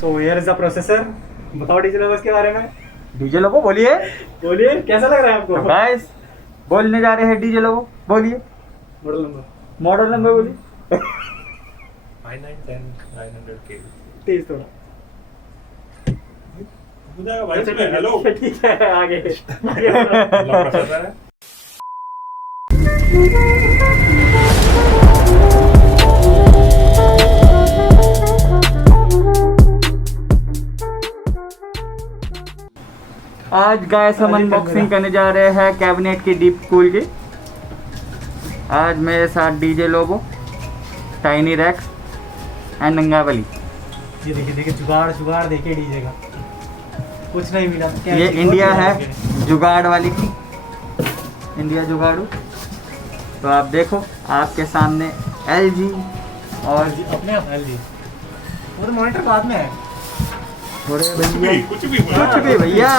So here is the processor. बताओ DJ lovers के बारे में। डीजे लोगो बोलिए। बोलिए कैसा लग रहा है आपको? गाइस बोलने जा रहे हैं डीजे लोगो, बोलिए मॉडल नंबर बोलिए। 5910 तेज थोड़ा। भाई हेलो ठीक है आगे प्रोसेसर है। आज गाइस हम अनबॉक्सिंग करने जा रहे हैं कैबिनेट की डीप कूल की। आज मेरे साथ डीजे लोगो, टाइनी रैक्स एंड नंगावली। ये देखिए देखिए जुगाड़ देखिए डीजे का कुछ नहीं मिला। ये इंडिया है जुगाड़ वाली की, इंडिया जुगाड़ू। तो आप देखो आपके सामने LG और अपने आप एलजी। वो तो मॉनिटर बाद में है। थोड़े भैया कुछ भी भैया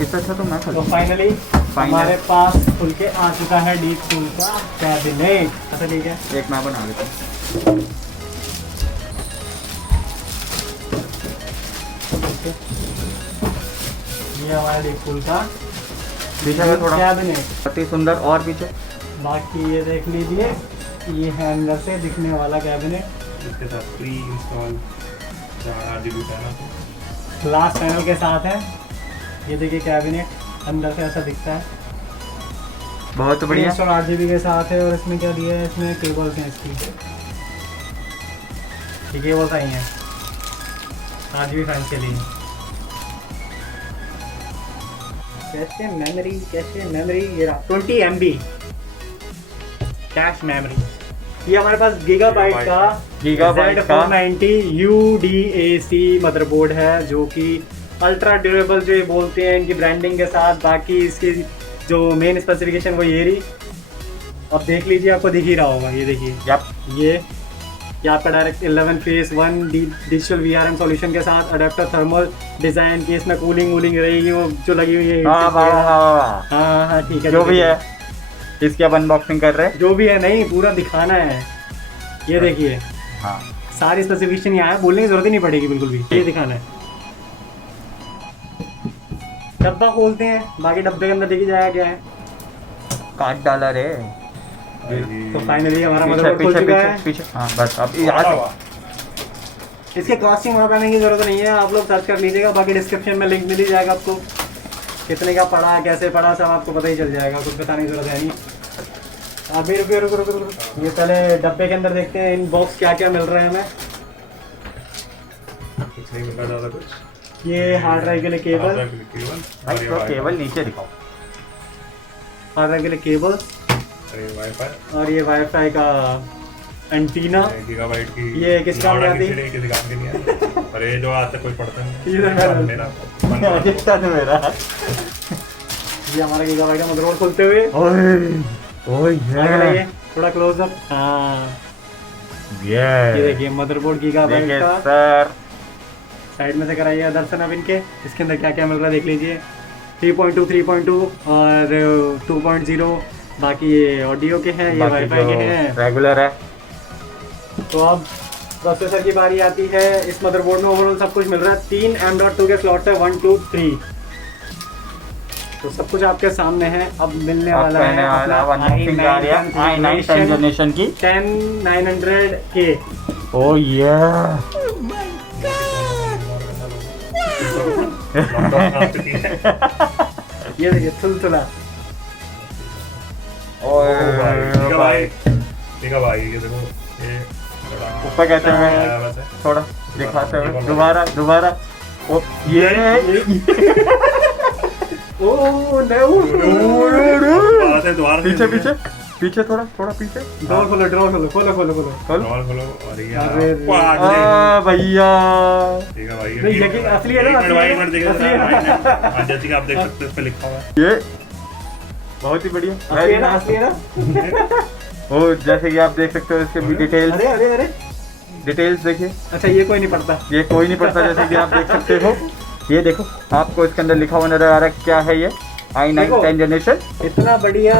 इससे अच्छा तो मैं तो फाइनली हमारे पास खुल के आ चुका है डीप कूल का कैबिनेट। अच्छा ठीक है एक मैं बना लेता हूँ। ये हमारा डीप कूल का पीछे का थोड़ा कैबिनेट। अति सुंदर और पीछे बाकी ये देख लीजिए, ये है अंदर से दिखने वाला कैबिनेट। इसके साथ pre install RGB panel glass panel के साथ है। ये देखिए कैबिनेट अंदर से ऐसा दिखता है। बहुत बढ़िया। और RGB के साथ है। और इसमें क्या दिया है, इसमें केबल्स हैं इसकी। ये केबल्स आई हैं RGB फैंस के लिए। कैशे मेमोरी ये रहा 20 MB कैश मेमोरी। ये हमारे पास गीगाबाइट का Z490 UDAC मदरबोर्ड है, जो कि अल्ट्रा ड्यूरेबल जो ये बोलते हैं इनकी ब्रांडिंग के साथ। बाकी इसकी जो मेन स्पेसिफिकेशन वो ये रही। अब देख लीजिए, आपको दिख ही रहा होगा। ये देखिए ये आपका direct 11 face 1 digital VRM solution के साथ अडेप्टर थर्मल डिजाइन की। इसमें कूलिंग वूलिंग रहेगी वो जो लगी हुई है। हाँ ठीक है जो भी है इसकी अब अनबॉक्सिंग कर रहे हैं। जो भी है नहीं पूरा दिखाना है। ये देखिए हाँ सारी स्पेसिफिकेशन यहाँ है, बोलने की जरूरत ही नहीं पड़ेगी बिल्कुल भी। ये दिखाना है। डब्बा खोलते हैं, बाकी डब्बे के अंदर देखी जाएगा क्या है। काट डाला रे। तो फाइनली हमारा मदरबोर्ड खुल चुका है। पीछे हाँ बस अब इसके कॉस्टिंग बताने की जरूरत नहीं है, आप लोग सर्च कर लीजिएगा। बाकी डिस्क्रिप्शन में लिंक मिल ही जाएगा आपको। कितने का पड़ा, कैसे पड़ा, सब आपको पता ही चल जाएगा। कुछ बताने की जरूरत है नहीं। अभी रुको। ये पहले डब्बे के अंदर देखते हैं इन बॉक्स क्या क्या मिल रहा है हमें। कुछ नहीं मिला ज़्यादा कुछ। ये हार्ड ड्राइव के लिए केबल। केबल नीचे दिखाओ। हार्ड ड्राइव के लिए केबल वाईफाई और ये वाईफाई का एंटीना। गीगाबाइट की ये किस काम में आती है? किसी काम के नहीं है। अरे जो आता कोई पढ़ता नहीं। ये मेरा मेरा ये हमारा गीगाबाइट का मदरबोर्ड खुलते हुए। ओए ये थोड़ा क्लोजअप। हाँ ये देखिए मदरबोर्ड गीगाबाइट का। सर साइड में से कराइए दर्शन अब इनके। इसके अंदर क्या क्या मिल रहा है देख लीजिए। 3.2 3.2 और 2.0। बाकी ये ऑडियो के हैं, ये वाईफाई के हैं, रेगुलर है। तो अब प्रोसेसर की बारी आती है। इस मदरबोर्ड में ओवरऑल सब कुछ मिल रहा है। 3 M.2 के स्लॉट्स है 1 2 3। तो सब कुछ आपके सामने है। अब मिलने वाला है i9 जनरेशन की 10900K। ओह yeah ये देखिए थुलथुला। गीगाबाइट ये देखो ये ऊपर कहते हैं थोड़ा दिखाते हुए दोबारा ओ ये ओ दोबारा पीछे थोड़ा पीछे। ड्रॉर खोलो। और ये अरे भैया नहीं, यकीन असली है ना, असली है। जैसे कि आप देख सकते हो इस पे लिखा हुआ है। ये बहुत ही बढ़िया असली है ना। ओ जैसे कि आप देख सकते हो इसके भी डिटेल्स। अरे डिटेल्स देखिए। अच्छा ये कोई नहीं पढ़ता। ये कोई नहीं पढ़ता जैसे कि आप देख सकते हो। ये देखो आपको इसके अंदर लिखा हुआ नजर आ रहा है क्या है ये i9 10 जनरेशन। इतना बढ़िया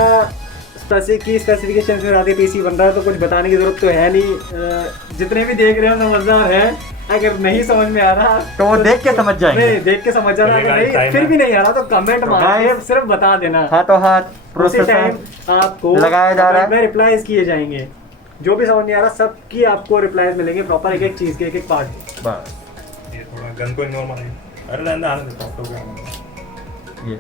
स्पेसिफिकेशन में आते पीसी बन रहा है तो कुछ बताने की जरूरत तो है नहीं। जितने भी देख रहे हो समझदार है, अगर नहीं समझ में आ रहा तो वो देख के समझ जाएंगे। नहीं देख के समझ जाना, अगर नहीं फिर भी नहीं आ रहा तो कमेंट तो मार के guys, सिर्फ बता देना। हाथों हाथ उसी टाइम प्रोसेसर आपको लगाया जा रहा है। में रिप्लाईज किए जाएंगे। जो भी समझ नहीं आ रहा सबकी आपको रिप्लाईज मिलेंगे प्रॉपर, एक एक चीज के एक एक पार्ट। बस ये थोड़ा गन को इग्नोर मारेंगे। अरे रहने दे, आने दे, टॉप टॉप गया। ये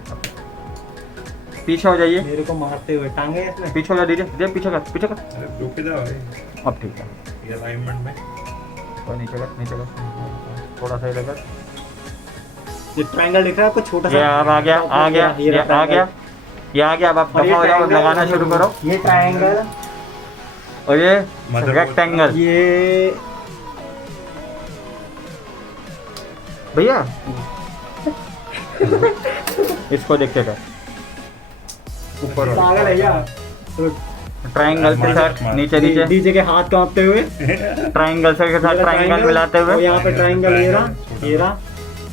पीछे हो जाइए, मेरे को मारते हुए टांगे इसमें। पीछे हो जा दीजिए, दे पीछे कर, पीछे कर। अरे रुक जा भाई, अब ठीक है, ये अलाइनमेंट में और नीचे कर, नीचे कर, थोड़ा सा इधर कर। ये ट्रायंगल दिख रहा है आपको छोटा सा। ये अब आ गया, आ गया, ये आ गया, ये आ गया। अब आप और ये दफा हो जाओ, triangle, लगाना शुरू करो। ये ट्रायंगल और ये Motherboard रेक्टेंगल। ये भैया इसको देखते कर, ऊपर पागल है क्या? ट्रायंगल के साथ नीचे नीचे, डीजे के हाथ कांपते हुए ट्रायंगल से के साथ ट्रायंगल मिलाते और हुए यहाँ पे ट्रायंगल ये रहा,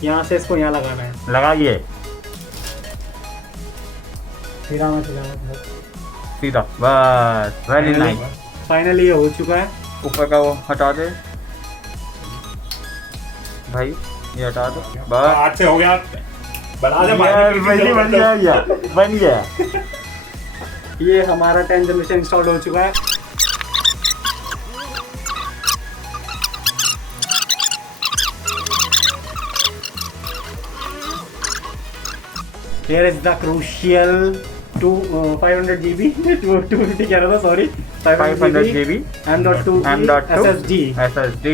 यहाँ से इसको यहाँ लगाना है। लगाइए फिर आना चलाना। सीधा, बस वेरी नाइस। फाइनली ये हो चुका है। ऊपर का वो हटा दे भाई, ये हटा दो बस। आज से हो गया, बना दे यार भाई, बन गया, बन गया। ये हमारा 10 जनरेशन इंस्टॉल हो चुका है। Here is the crucial 500 GB 250 कह रहा था, sorry 500 GB M.2 SSD SSD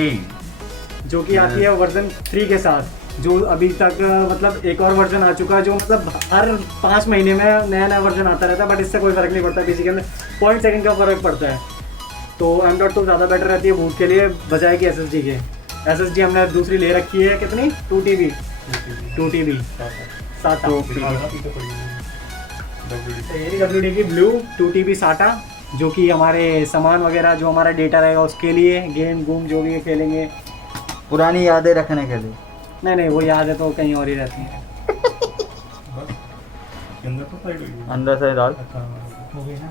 जो कि आती है वर्जन 3 के साथ। जो अभी तक मतलब एक और वर्जन आ चुका है जो मतलब हर 5 महीने में नया नया वर्जन आता रहता है, बट इससे कोई फर्क नहीं पड़ता पीसी के अंदर, 0.2 का फर्क पड़ता है। तो M.2 ज़्यादा बेटर रहती है बूट के लिए बजाय कि SSD के। SSD हमने दूसरी ले रखी है, कितनी 2 TB 7 WD की ब्लू 2 TB SATA, जो कि हमारे सामान वगैरह जो हमारा डेटा रहेगा उसके लिए, गेम गूम जो भी खेलेंगे। पुरानी यादें रखने के लिए। नहीं वो याद है तो कहीं और ही रहती है। अंदर तो साइड होगी। अंदर से डाल। अच्छा हो गई ना।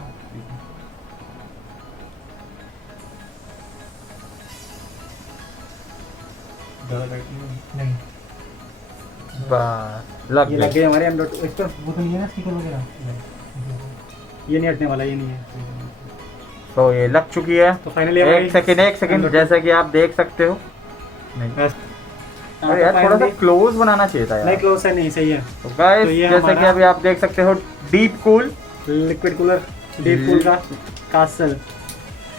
ज़्यादा लाइट नहीं। बस लग ये लग गया। गए हमारे M.2। इस पर वो तो नहीं है ना स्पीकर वगैरह, ये नहीं हटने वाला, ये नहीं है। तो ये लग चुकी है। तो फाइनली एक सेकंड, जैसे कि आप देख सकते हो। नहीं अरे यार, थोड़ा सा क्लोज बनाना चाहिए था नहीं यार। क्लोज है, नहीं सही है। तो गाइस तो ये जैसे कि हमारा- अभी आप देख सकते हो, deep cool liquid cooler deep cool का कासल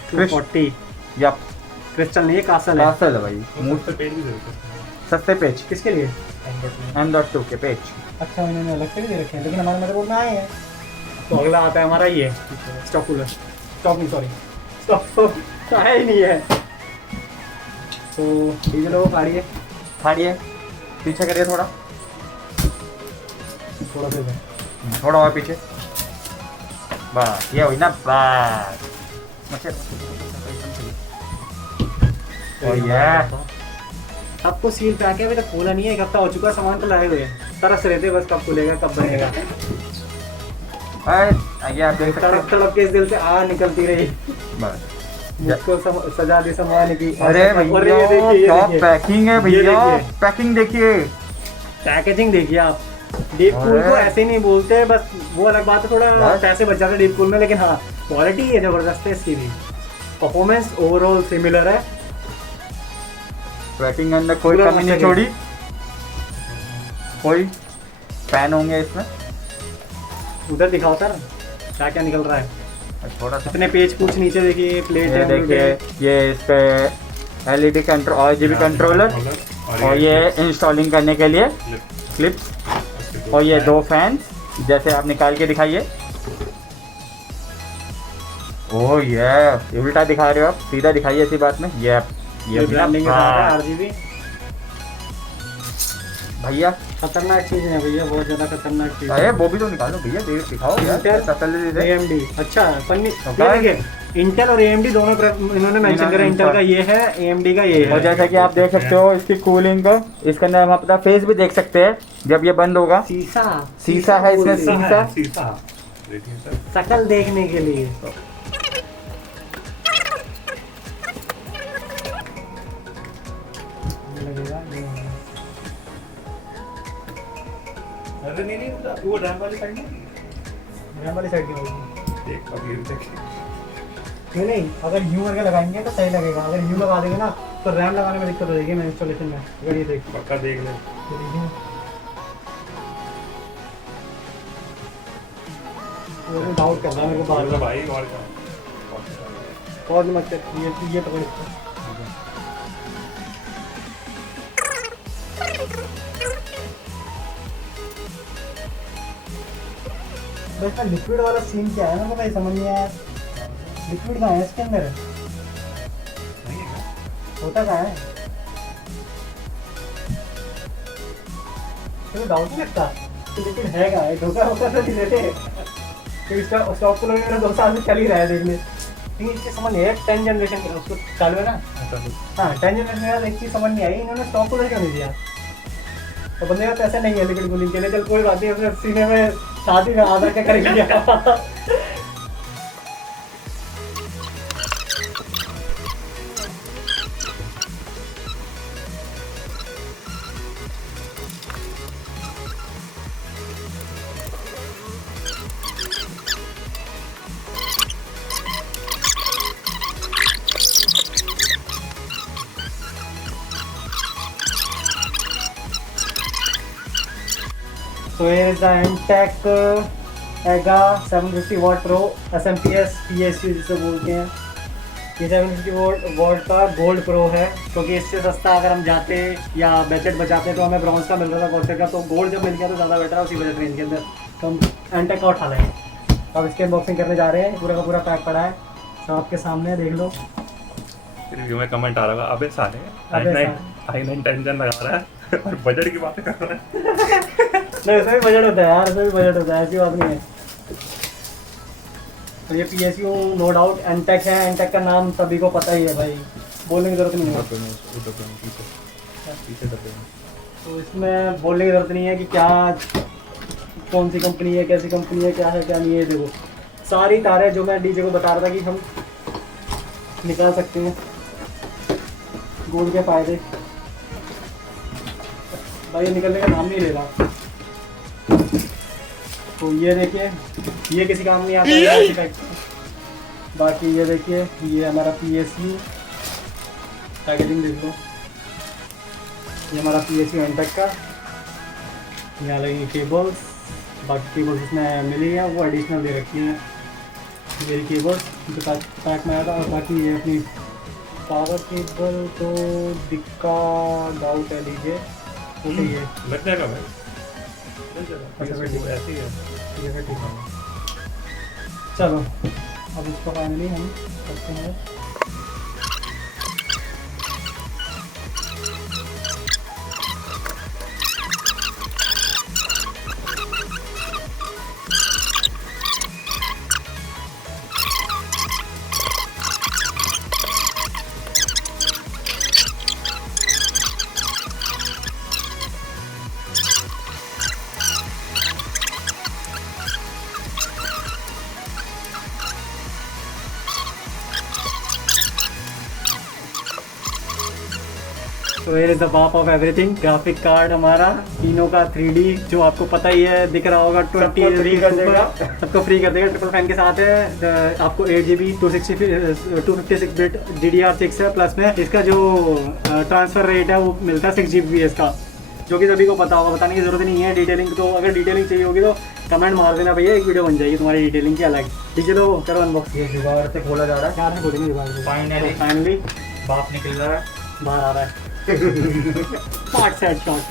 क्रिश- 240 या क्रिस्टल नहीं है, कासल है। कासल है भाई, मुझ से पेज भी दे देते सस्ते पेज किसके लिए? M.2 के पेज। अच्छा इन्होंने अलग से भी दे रखे हैं, लेकिन हमारे मदरबोर्ड में आए हैं। तो अगला आता है हमारा ये स्टॉक कूलर, स्टॉक नहीं सॉरी स्टॉक आया ही नहीं है। तो डीजे लोगों फाड़िए फाड़िए, पीछे करिए थोड़ा, थोड़ा सा इधर। थोड़ा और पीछे। बस ये हुई ना, बस और ये आपको सील पैक है, अभी तक खोला नहीं है, 1 हफ्ता हो चुका है, सामान तो लाए हुए तरस रहे थे बस कब खुलेगा कब बनेगा। आइए आप देख सकते तड़प तड़प के इस दिल से आ निकलती रही, हो। बस मुझको सजा दी सामान की। अरे भैया क्या पैकिंग है भैया, देखिए। पैकिंग देखिए। पैकेजिंग देखिए आप। डीप कूल को अरे। ऐसे नहीं बोलते, बस वो अलग बात है, थोड़ा बस। पैसे बच जाते डीप कूल में, लेकिन हाँ क्वालिटी है जबरदस्त है इसकी भी। परफॉर्मेंस ओवरऑल सिमिलर है। पैकिंग के अंदर कोई पूरा कमी नहीं मस्त छोड़ी। कोई फैन होंगे इसमें। उधर दिखाओ सर क्या क्या निकल रहा है। थोड़ा सा अपने पेज कुछ नीचे देखिए, प्लेट ये है देखिए, ये इस पे LED कंट्रोल RGB कंट्रोलर, और ये इंस्टॉलिंग करने के लिए क्लिप्स, और ये 2 फैंस जैसे आप निकाल के दिखाइए। ओह ये उल्टा दिखा रहे हो आप, सीधा दिखाइए इसी बात में। ये ब्रांडिंग के साथ है RGB। भैया खतरनाक चीज है भैया, बहुत ज्यादा खतरनाक चीज अरे वो भी तो निकालो भैया, देख दिखाओ यार, Intel, तसल्ली दे। AMD। अच्छा पन्नी तो ये देखिए, इंटेल और AMD दोनों इन्होंने मेंशन करा, इंटेल का ये है, AMD का ये और है। जैसा कि आप देख सकते हो इसकी कूलिंग का, इसके अंदर हम अपना फेस भी देख सकते हैं जब ये बंद होगा। शीशा शीशा है इसमें, बोलते हैं। शीशा। शीशा देखिए सर। शकल देखने के लिए। लगेगा नहीं होगा। अरे नहीं वो रैम वाली साइड नहीं। रैम वाली साइड की होगी। देख अभी देख। नहीं नहीं, अगर यूं करके लगाएंगे तो सही लगेगा, अगर यूं लगा देंगे ना तो रैम लगाने में दिक्कत हो जाएगी मैं इंस्टॉलेशन में। अगर ये देख पक्का देख ले। ये देखिए, वो डाउट कर रहा है मेरे को बार मतलब बार। भाई और क्या। और मत कर, ये पकड़ इसको। बस इसका लिक्विड वाला सीन क्या है, मेरे को भाई समझ नहीं आया। लिक्विड कहाँ है इसके अंदर? नहीं है क्या? होता कहाँ है? तो डाउट नहीं लगता कि लिक्विड है कहाँ है, धोखा होता तो नहीं देते। तो इसका स्टॉक को मेरा 2 साल से चल ही रहा है देखने। लेकिन एक चीज़ समझ नहीं है, 10 जनरेशन उसको चालू है ना। हाँ 10 जनरेशन में एक चीज़ समझ नहीं आई, इन्होंने स्टॉक को क्यों नहीं दिया? तो बंदे का पैसा नहीं है लिक्विड कूलिंग के लिए, चल कोई बात नहीं, उसने सीने में शादी में आधार के खरीद लिया। So here is the Antec EGA 750 watt Pro SMPS PSU जिसे बोलते हैं। ये 750 watt का गोल्ड प्रो है, क्योंकि इससे सस्ता अगर हम जाते या बजट बचाते तो हमें ब्रॉन्ज का मिल रहा था कॉर्सेट का, तो गोल्ड जब मिल गया तो ज़्यादा बेटर है उसी बजट रेंज के अंदर। तो हम एंटेक का उठा लेंगे। अब इसकी अनबॉक्सिंग करने जा रहे हैं, पूरा का पूरा पैक पड़ा है, सब आपके सामने देख लो। रिव्यू में कमेंट आ रहा है, अबे साले i9 टेंशन लगा रहा है और बजट की बातें कर रहा है। नहीं उसमें भी बजट होता है यार, उसमें भी बजट होता है, ऐसी बात नहीं है। तो ये PSU नो डाउट एंटेक है, एंटेक का नाम सभी को पता ही है भाई, बोलने की जरूरत नहीं है। तो इसमें बोलने की जरूरत नहीं है कि क्या कौन सी कंपनी है, कैसी कंपनी है, क्या है क्या नहीं है। देखो सारी तारें जो मैं डीजे को बता रहा था कि हम निकाल सकते हैं। गोल्ड के फायदे भाई, ये निकलने का नाम नहीं ले रहा। तो ये देखिए, ये किसी काम नहीं आता है। बाकी ये देखिए, ये हमारा PSU पैकेजिंग देख लो, ये हमारा PSU एंटेक का। यहाँ लगेंगे केबल्स, बाकी केबल्स इसमें मिली है, वो एडिशनल दे रखी हैं मेरी केबल्स जो पैक में आया था। और बाकी ये अपनी पावर केबल तो दिक्का डाउट है, लीजिए तो ये लग जाएगा भाई, लग जाएगा। अच्छा, PSU ठीक है। ऐसे ही है। ठीक है, ठीक है। चलो अब इसको फाइनली हम करते हैं। तो here is the बाप ऑफ एवरीथिंग, ग्राफिक कार्ड हमारा तीनों का 3D, जो आपको पता ही है, दिख रहा होगा 20 फ्री कर देगा, सबको फ्री कर देगा। ट्रिपल फैन के साथ है, आपको 8GB 256 बिट DDR6 है, प्लस में इसका जो ट्रांसफर रेट है वो मिलता है 6 Gbps का, जो कि सभी को पता होगा, बताने की जरूरत नहीं है। डिटेलिंग तो अगर डिटेलिंग चाहिए होगी तो कमेंट मार देना भैया, एक वीडियो बन जाएगी तुम्हारी डिटेलिंग की अलग। ठीक है, तो करो अनबॉक्स। ये जुगाड़ से खोला जा रहा है, क्या है खोलेंगे जुगाड़ से। फाइनली बाप निकल रहा है, बाहर आ रहा है। Shot set shot.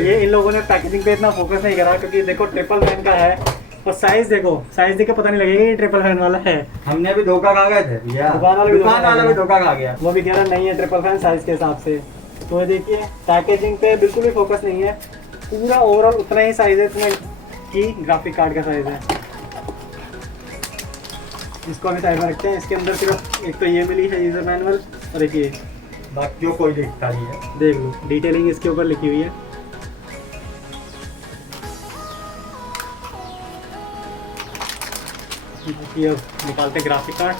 ये इन लोगों ने पैकेजिंग पे इतना फोकस नहीं करा, क्योंकि देखो ट्रिपल फैन का है और साइज देखो, साइज देख के पता नहीं लगेगा ये ट्रिपल फैन वाला है। हमने भी धोखा खा गए थे, दुकान वाला भी धोखा खा गया। वो भी कह रहा नहीं है ट्रिपल फैन साइज के हिसाब से। तो ये देखिए पैकेजिंग पे बिल्कुल भी फोकस नहीं है, पूरा ओवरऑल उतना ही साइज है इतना की ग्राफिक कार्ड का साइज है। इसको अभी साइड में रखते हैं। इसके अंदर सिर्फ एक तो ये मिली है यूजर मैनुअल, और एक ये, बाकी कोई दिखता नहीं है। देख लो डिटेलिंग इसके ऊपर लिखी हुई है। ये अब निकालते ग्राफिक कार्ड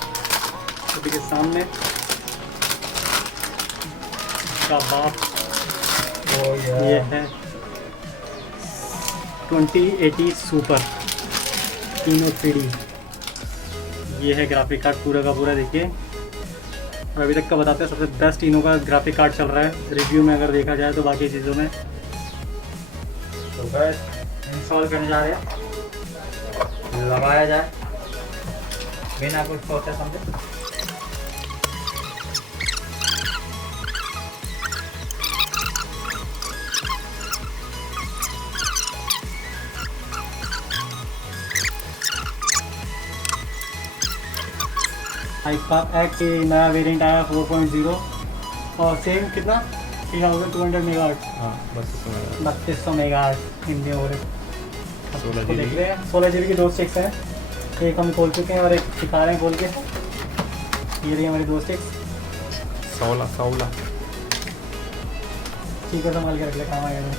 सभी के सामने। इसका बाप ये है 2080 सुपर तीनों 3D। ये है ग्राफिक कार्ड पूरा का पूरा, देखिए। और अभी तक का बताते हैं सबसे बेस्ट तीनों का ग्राफिक कार्ड चल रहा है रिव्यू में अगर देखा जाए तो, बाकी चीज़ों में। तो बस इंस्टॉल करने जा रहे हैं, लगाया जाए बिना कुछ सोचे समझे। HyperX के नया वेरिएंट आया 4.0 और सेम कितना 3200 मेगाहर्ट्ज़, हाँ बस इसमें 3200 मेगाहर्ट्ज़ हिंदी में बोले। 16 तो देख GB। रहे हैं 16 GB की 2 स्टिक्स हैं, एक हम खोल चुके हैं और एक दिखा रहे हैं खोल के। ये रही हमारी 2 स्टिक्स। 16 ठीक है, संभाल के रख ले, काम आएगा।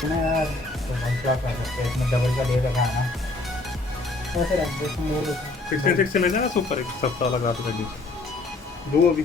यार तो हम क्या कर सकते हैं, इसमें डबल का दे रखा है ना। ऐसे रख दे, 16 में ना सुपर एक सस्ता लगा तो दो अभी